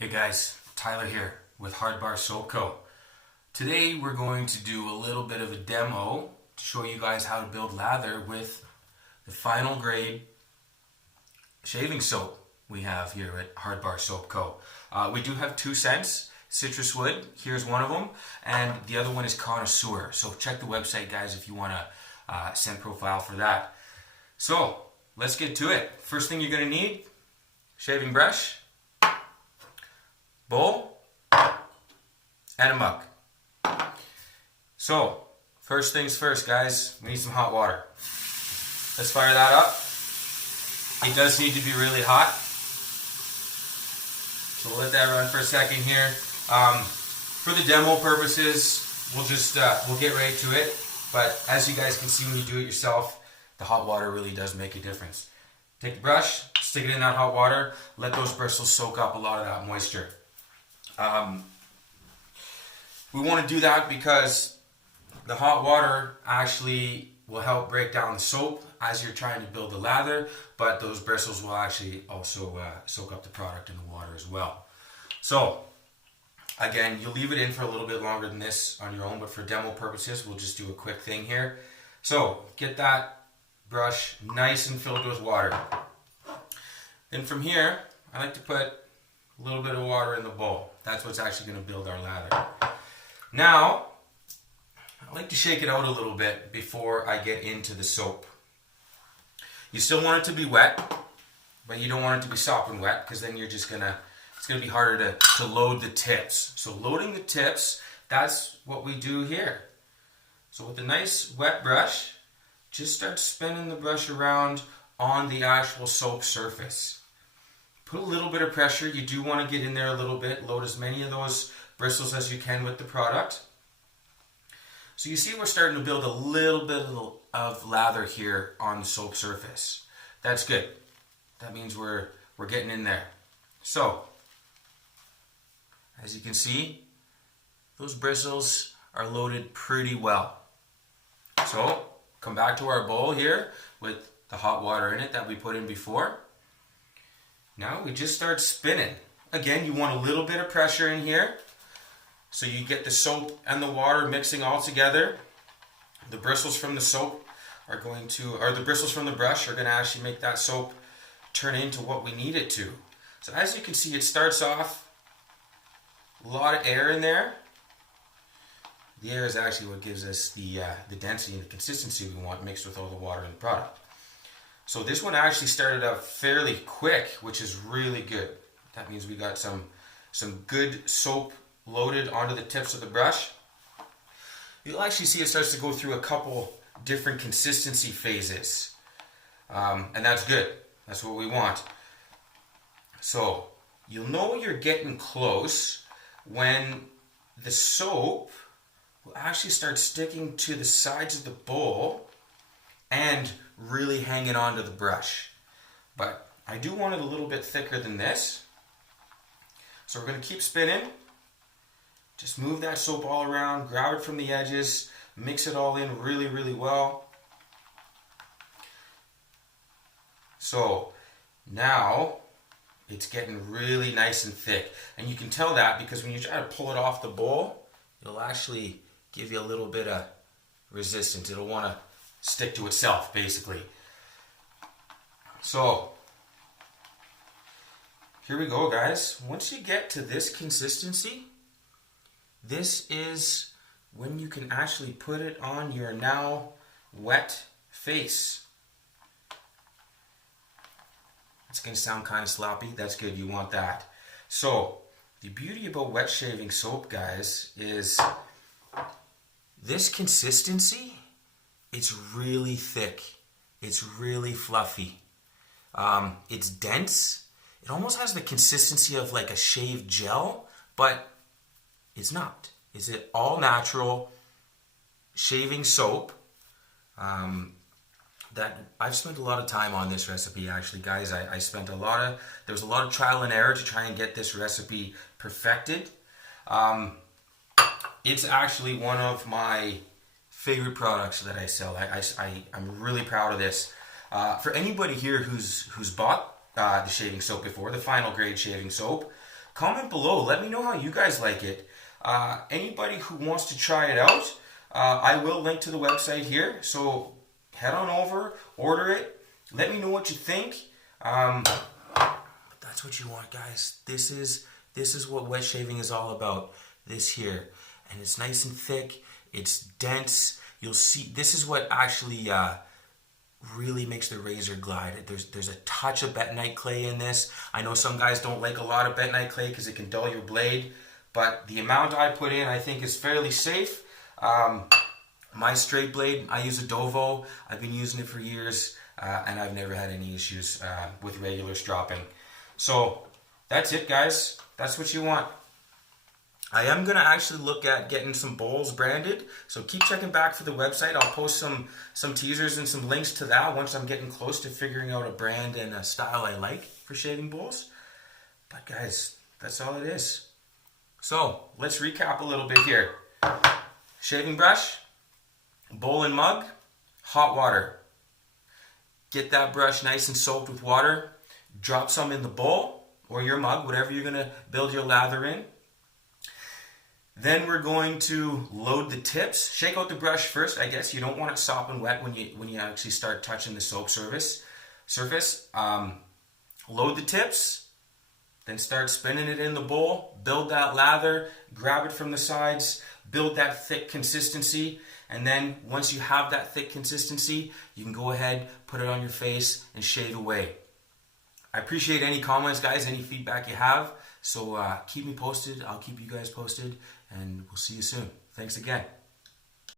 Hey guys, Tyler here with Hardbar Soap Co. Today we're going to do a little bit of a demo to show you guys how to build lather with the final grade shaving soap we have here at Hardbar Soap Co. We do have 2 scents, citrus wood, here's one of them, and the other one is connoisseur. So check the website guys if you want a scent profile for that. So let's get to it. First thing you're going to need, shaving brush, bowl, and a mug. So, first things first, guys, we need some hot water. Let's fire that up. It does need to be really hot. So we'll let that run for a second here. For the demo purposes, we'll get right to it. But as you guys can see when you do it yourself, the hot water really does make a difference. Take the brush, stick it in that hot water, let those bristles soak up a lot of that moisture. We want to do that because the hot water actually will help break down the soap as you're trying to build the lather, but those bristles will actually also soak up the product in the water as well. So again, you'll leave it in for a little bit longer than this on your own, but for demo purposes, we'll just do a quick thing here. So get that brush nice and filled with water. Then from here, I like to put a little bit of water in the bowl. That's what's actually going to build our lather. Now, I like to shake it out a little bit before I get into the soap. You still want it to be wet, but you don't want it to be sopping wet because then it's going to be harder to load the tips. So loading the tips, that's what we do here. So with a nice wet brush, just start spinning the brush around on the actual soap surface. Put a little bit of pressure. You do want to get in there a little bit. Load as many of those bristles as you can with the product. So you see we're starting to build a little bit of lather here on the soap surface. That's good. That means we're getting in there. So, as you can see, those bristles are loaded pretty well. So, come back to our bowl here with the hot water in it that we put in before. Now we just start spinning. Again, you want a little bit of pressure in here so you get the soap and the water mixing all together. The bristles from the soap the bristles from the brush are going to actually make that soap turn into what we need it to. So as you can see, it starts off a lot of air in there. The air is actually what gives us the density and the consistency we want mixed with all the water in the product. So this one actually started out fairly quick, which is really good. That means we got some good soap loaded onto the tips of the brush. You'll actually see it starts to go through a couple different consistency phases. And that's good. That's what we want. So you'll know you're getting close when the soap will actually start sticking to the sides of the bowl and really hanging onto the brush. But I do want it a little bit thicker than this. So we're going to keep spinning. Just move that soap all around, grab it from the edges, mix it all in really, really well. So now it's getting really nice and thick. And you can tell that because when you try to pull it off the bowl, it'll actually give you a little bit of resistance. It'll want to stick to itself, basically. So, here we go, guys. Once you get to this consistency, this is when you can actually put it on your now wet face. It's going to sound kind of sloppy. That's good. You want that. So, the beauty about wet shaving soap, guys, is this consistency. It's really thick. It's really fluffy. It's dense. It almost has the consistency of like a shaved gel, but it's not. It's all natural shaving soap. That I've spent a lot of time on this recipe actually, guys. There was a lot of trial and error to try and get this recipe perfected. It's actually one of my favorite products that I sell. I'm really proud of this. For anybody here who's bought the shaving soap before, the final grade shaving soap, comment below. Let me know how you guys like it. Anybody who wants to try it out, I will link to the website here. So head on over, order it. Let me know what you think. That's what you want, guys. This is what wet shaving is all about. This here, and it's nice and thick. It's dense. You'll see. This is what actually really makes the razor glide. There's a touch of bentonite clay in this. I know some guys don't like a lot of bentonite clay because it can dull your blade, but the amount I put in, I think, is fairly safe. My straight blade, I use a Dovo. I've been using it for years, and I've never had any issues with regular stropping. So that's it, guys. That's what you want. I am going to actually look at getting some bowls branded, so keep checking back for the website. I'll post some teasers and some links to that once I'm getting close to figuring out a brand and a style I like for shaving bowls. But guys, that's all it is. So let's recap a little bit here. Shaving brush, bowl and mug, hot water. Get that brush nice and soaked with water. Drop some in the bowl or your mug, whatever you're going to build your lather in. Then we're going to load the tips. Shake out the brush first. I guess you don't want it sopping wet when you actually start touching the soap surface. Load the tips. Then start spinning it in the bowl. Build that lather. Grab it from the sides. Build that thick consistency. And then once you have that thick consistency, you can go ahead, put it on your face, and shave away. I appreciate any comments, guys, any feedback you have. So keep me posted. I'll keep you guys posted. And we'll see you soon. Thanks again.